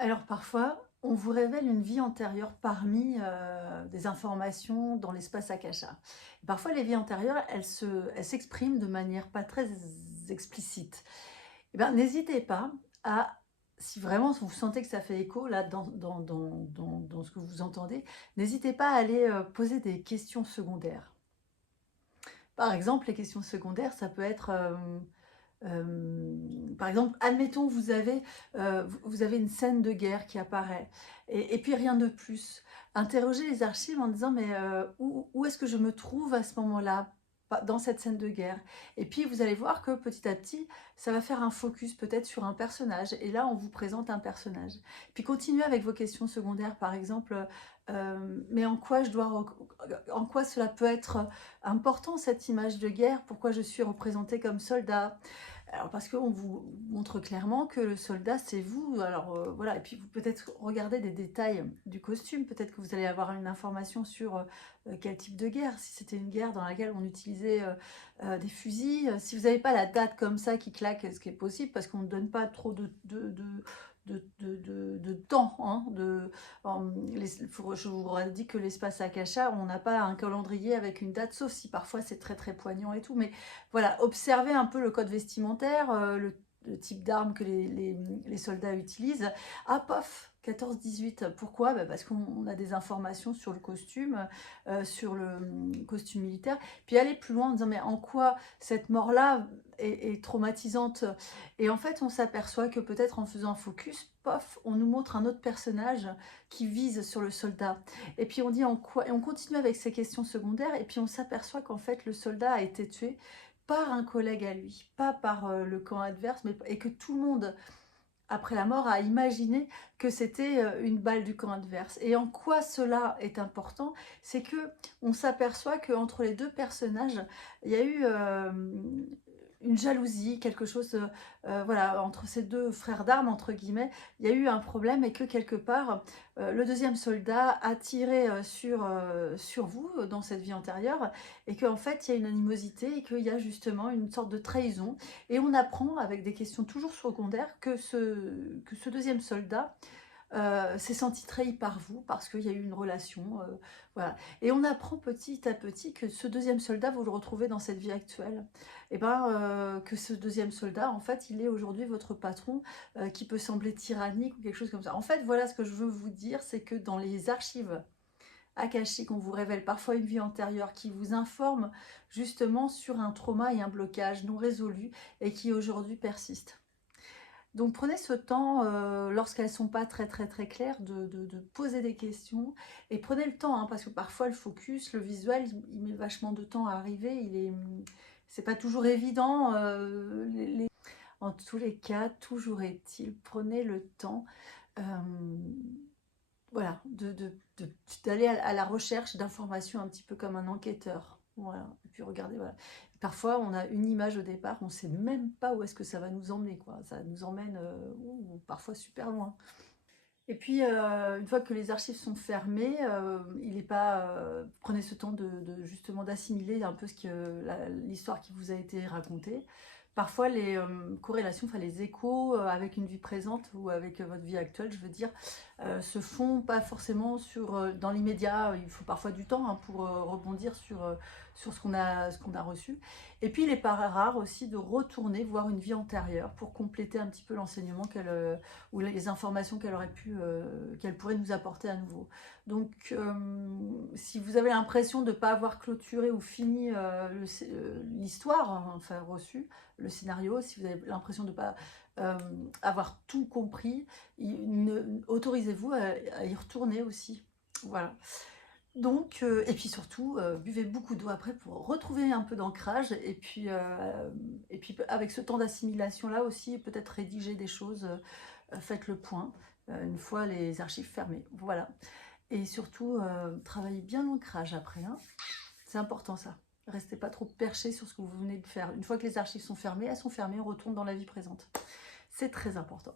Alors parfois, on vous révèle une vie antérieure parmi des informations dans l'espace Akasha. Parfois, les vies antérieures, elles s'expriment de manière pas très explicite. Eh ben, n'hésitez pas à, si vraiment vous sentez que ça fait écho là dans ce que vous entendez, n'hésitez pas à aller poser des questions secondaires. Par exemple, les questions secondaires, ça peut être par exemple, admettons, vous avez une scène de guerre qui apparaît, et puis rien de plus. Interrogez les archives en disant, mais où est-ce que je me trouve à ce moment-là, dans cette scène de guerre? Et puis vous allez voir que petit à petit, ça va faire un focus peut-être sur un personnage, et là on vous présente un personnage. Puis continuez avec vos questions secondaires, par exemple, mais en quoi cela peut être important cette image de guerre? Pourquoi je suis représentée comme soldat? Alors parce qu'on vous montre clairement que le soldat c'est vous, alors voilà, et puis vous peut-être regardez des détails du costume, peut-être que vous allez avoir une information sur quel type de guerre, si c'était une guerre dans laquelle on utilisait des fusils, si vous n'avez pas la date comme ça qui claque, ce qui est possible, parce qu'on ne donne pas trop de temps, hein, je vous dit que l'espace Akasha, on n'a pas un calendrier avec une date, sauf si parfois c'est très très poignant et tout, mais voilà, observez un peu le code vestimentaire, le type d'armes que les soldats utilisent. Ah, pof, 14-18, pourquoi? Bah, parce qu'on a des informations sur sur le costume militaire. Puis aller plus loin en disant, mais en quoi cette mort-là est traumatisante? Et en fait, on s'aperçoit que peut-être en faisant un focus, pof, on nous montre un autre personnage qui vise sur le soldat. Et puis on dit en quoi, et on continue avec ces questions secondaires, et puis on s'aperçoit qu'en fait le soldat a été tué par un collègue à lui, pas par le camp adverse, et que tout le monde, après la mort, a imaginé que c'était une balle du camp adverse. Et en quoi cela est important? C'est que on s'aperçoit qu'entre les deux personnages, il y a eu une jalousie, quelque chose, voilà, entre ces deux frères d'armes, entre guillemets, il y a eu un problème, et que quelque part, le deuxième soldat a tiré sur vous dans cette vie antérieure, et qu'en fait, il y a une animosité, et qu'il y a justement une sorte de trahison. Et on apprend, avec des questions toujours secondaires, que ce deuxième soldat s'est senti trahi par vous parce qu'il y a eu une relation, voilà. Et on apprend petit à petit que ce deuxième soldat, vous le retrouvez dans cette vie actuelle. Et ben, que ce deuxième soldat, en fait, il est aujourd'hui votre patron, qui peut sembler tyrannique ou quelque chose comme ça. En fait, voilà ce que je veux vous dire, c'est que dans les archives akashiques, on vous révèle parfois une vie antérieure qui vous informe justement sur un trauma et un blocage non résolu et qui aujourd'hui persiste. Donc prenez ce temps, lorsqu'elles ne sont pas très très très claires, de poser des questions, et prenez le temps, hein, parce que parfois le focus, le visuel, il met vachement de temps à arriver, c'est pas toujours évident, en tous les cas, toujours est-il, prenez le temps, voilà, d'aller à la recherche d'informations un petit peu comme un enquêteur. Voilà. Et puis regardez, voilà. Parfois, on a une image au départ, on ne sait même pas où est-ce que ça va nous emmener, quoi. Ça nous emmène parfois super loin. Et puis, une fois que les archives sont fermées, il est pas, prenez ce temps justement d'assimiler un peu l'histoire qui vous a été racontée. Parfois, les corrélations, enfin les échos avec une vie présente ou avec votre vie actuelle, je veux dire, se font pas forcément dans l'immédiat. Il faut parfois du temps, hein, pour rebondir sur ce qu'on a reçu. Et puis, il n'est pas rare aussi de retourner voir une vie antérieure pour compléter un petit peu l'enseignement ou les informations qu'elle pourrait nous apporter à nouveau. Donc, si vous avez l'impression de ne pas avoir clôturé ou fini l'histoire, hein, enfin reçue, le scénario, si vous avez l'impression de ne pas avoir tout compris, autorisez-vous à y retourner aussi. Voilà. Donc, et puis surtout, buvez beaucoup d'eau après pour retrouver un peu d'ancrage, et puis avec ce temps d'assimilation là aussi, peut-être rédiger des choses, faites le point, une fois les archives fermées. Voilà. Et surtout, travaillez bien l'ancrage après, hein. C'est important ça. Restez pas trop perché sur ce que vous venez de faire. Une fois que les archives sont fermées, elles sont fermées, on retourne dans la vie présente. C'est très important.